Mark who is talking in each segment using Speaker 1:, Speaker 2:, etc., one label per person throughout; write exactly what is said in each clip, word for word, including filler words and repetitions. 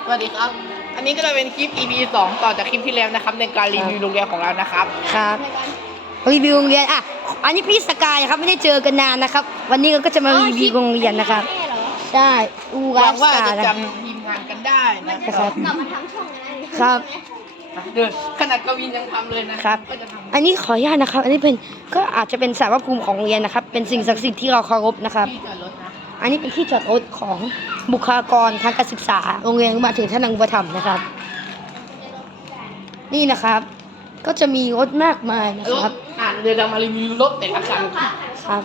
Speaker 1: สวัสดีครับอันนี้ก็จะเป็นคลิป อี พี สองต่อจากคลิปที่แล้วนะครับในการรีวิวโรงเรียนของเรานะครับ
Speaker 2: ครับรีวิวโรงเรียนอ่ะอันนี้พี่สกายครับไม่ได้เจอกันนานนะครับวันนี้เราก็จะมารีวิวโรงเรียนนะครับใช่อู
Speaker 1: ห
Speaker 2: รา
Speaker 1: วังว่า
Speaker 2: สา
Speaker 1: จะ
Speaker 2: นะ
Speaker 1: จำทีมงานกันได้นะครับ
Speaker 3: กลับมาทำช่องกันได้
Speaker 2: ครับ
Speaker 1: เดินขนาดกวินยังทำเลยนะครับ ก็จะทำ
Speaker 2: อันนี้ขออนุญาตนะครับ อันนี้เป็นก็อาจจะเป็นสารพระภูมิของโรงเรียนนะครับ เป็นสิ่งศักดิ์สิทธิ์ที่เราเคารพนะครับ
Speaker 1: ที่จอดรถนะ
Speaker 2: อันนี้เป็นที่จอดรถของบุคลากรทางการศึกษาโรงเรียนมาถึงท่านังอุปถัมภ์นะครับ นี่นะครับ ก็จะมีรถมากมายนะ
Speaker 1: ร
Speaker 2: ครั
Speaker 1: ถ
Speaker 2: บ
Speaker 1: อ่านเดินมารีวิวรถแต่ละคัน
Speaker 2: ครับ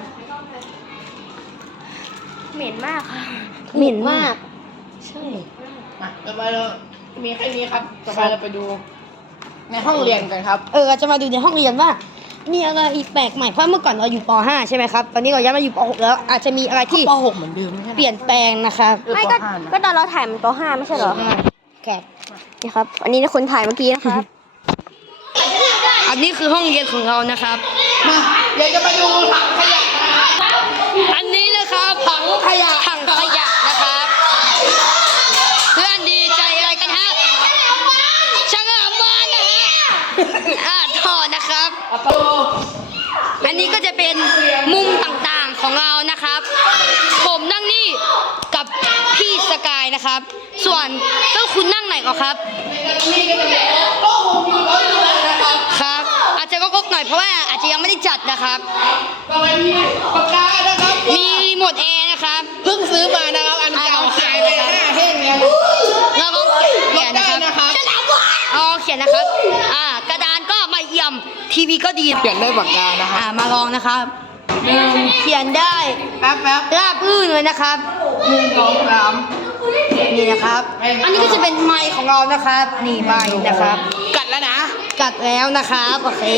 Speaker 3: เหม็นมากค่ะ
Speaker 2: เหม็นมาก ใช่
Speaker 1: มาต่อไปเรามีแค่นี้ครับต่อไปเราไปดูในห้องเรียนกันครับ
Speaker 2: เออเราจะมาดูในห้องเรียนว่า มีอะไรอีกแปลกใหม่เพราะเมื่อก่อนเราอยู่ป .ห้า ใช่ไหมครับตอนนี้เราย้ายมาอยู่ป .หก แล้วอาจจะมีอะไรที่
Speaker 1: ป หก เหมือนเดิมไม่ใช่
Speaker 2: เปลี่ยนแปลงนะครับ
Speaker 1: เออ
Speaker 3: ไม่
Speaker 1: ป
Speaker 3: ก็
Speaker 1: ห้านะ
Speaker 3: ก็ตอนเราถ่ายมันตัวห้าไม่ใช่เหรอ
Speaker 2: ครับ
Speaker 3: นี่ครับ อันนี้คนถ่ายเมื่อกี้นะครับ
Speaker 2: อันนี้คือห้องเรียนของเรานะครับ
Speaker 1: มาเดี๋ยวจะมาดูถังขยะนะครับ
Speaker 2: อันนี้นะครับ
Speaker 1: ถังขยะ
Speaker 2: ถังขยะนะครับเพื่อนดีใจอะไรกันฮะช่างอาบ้านนะฮะอ่าถอดนะครับ
Speaker 1: เอาไปดู
Speaker 2: อันนี้ก็จะเป็นมุมต่างๆของเรานะครับ ผมนั่งนี่กับพี่สกายนะครับ ส่วนต้องคุณนั่งไหนก่อนครับ
Speaker 1: นี่ก็จะเป็นโต๊ะผมอยู่โต๊ะอยู่แล้วนะครับ
Speaker 2: ครับ อาจจะก็กบหน่อยเพราะว่าอาจจะยังไม่ได้จัดนะครับ
Speaker 1: ต่อไปมีปากกานะครับ
Speaker 2: มีรีโมทแอร์นะครับ
Speaker 1: เพิ่งซื้อมานะครับอันเก่าหายไปหน้าแห้งแล้ว
Speaker 2: แล้วก็
Speaker 1: ล
Speaker 2: เขีย
Speaker 1: ด
Speaker 2: น
Speaker 1: ได้
Speaker 2: นะครับ
Speaker 1: นะครับ
Speaker 2: อ๋อเขียนนะครับ อ่ากระดานก็ไม่เอี่ยม ทีวีก็ดี
Speaker 1: เปลี่ยนได้ปากกานะครับ
Speaker 2: อ่ามาลองนะครับหนึ่งเขียนได้
Speaker 1: แป๊บแป๊บ
Speaker 2: ราบรื่นเลยนะครับ
Speaker 1: หนึ่งสองสาม
Speaker 2: นี่นะครับ อันนี้ก็จะเป็นไมค์ของเรานะครับ นี่ไมค์นะครับ
Speaker 1: กัดแล้วนะ
Speaker 2: กัดแล้วนะครับโอเค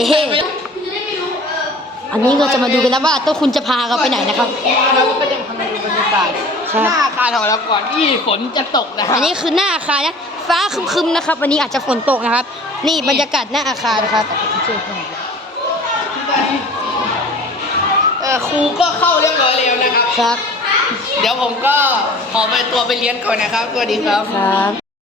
Speaker 2: อันนี้เราจะมาดูกันนะว่าตัวคุณจะพาเราไปไหนนะครับ
Speaker 1: เราก็จะมาดูบรรยากาศ
Speaker 2: ครับ
Speaker 1: หน้าอาคารของเราก่อนที่ฝนจะตกนะครั
Speaker 2: อั
Speaker 1: บ
Speaker 2: นนี้คือหน้าอาคารนะฟ้าครึมๆนะครับ วันนี้อาจจะฝนตกนะครับ นี่บรรยากาศหน้าอาคารนะครับ
Speaker 1: เออครูก็เข้าเรียบร้อยแล้วนะครับ
Speaker 2: ครับ
Speaker 1: เดี๋ยวผมก็ขอไปตัวไปเรียนก่อนนะครับสวัสดีครับ
Speaker 2: ครับ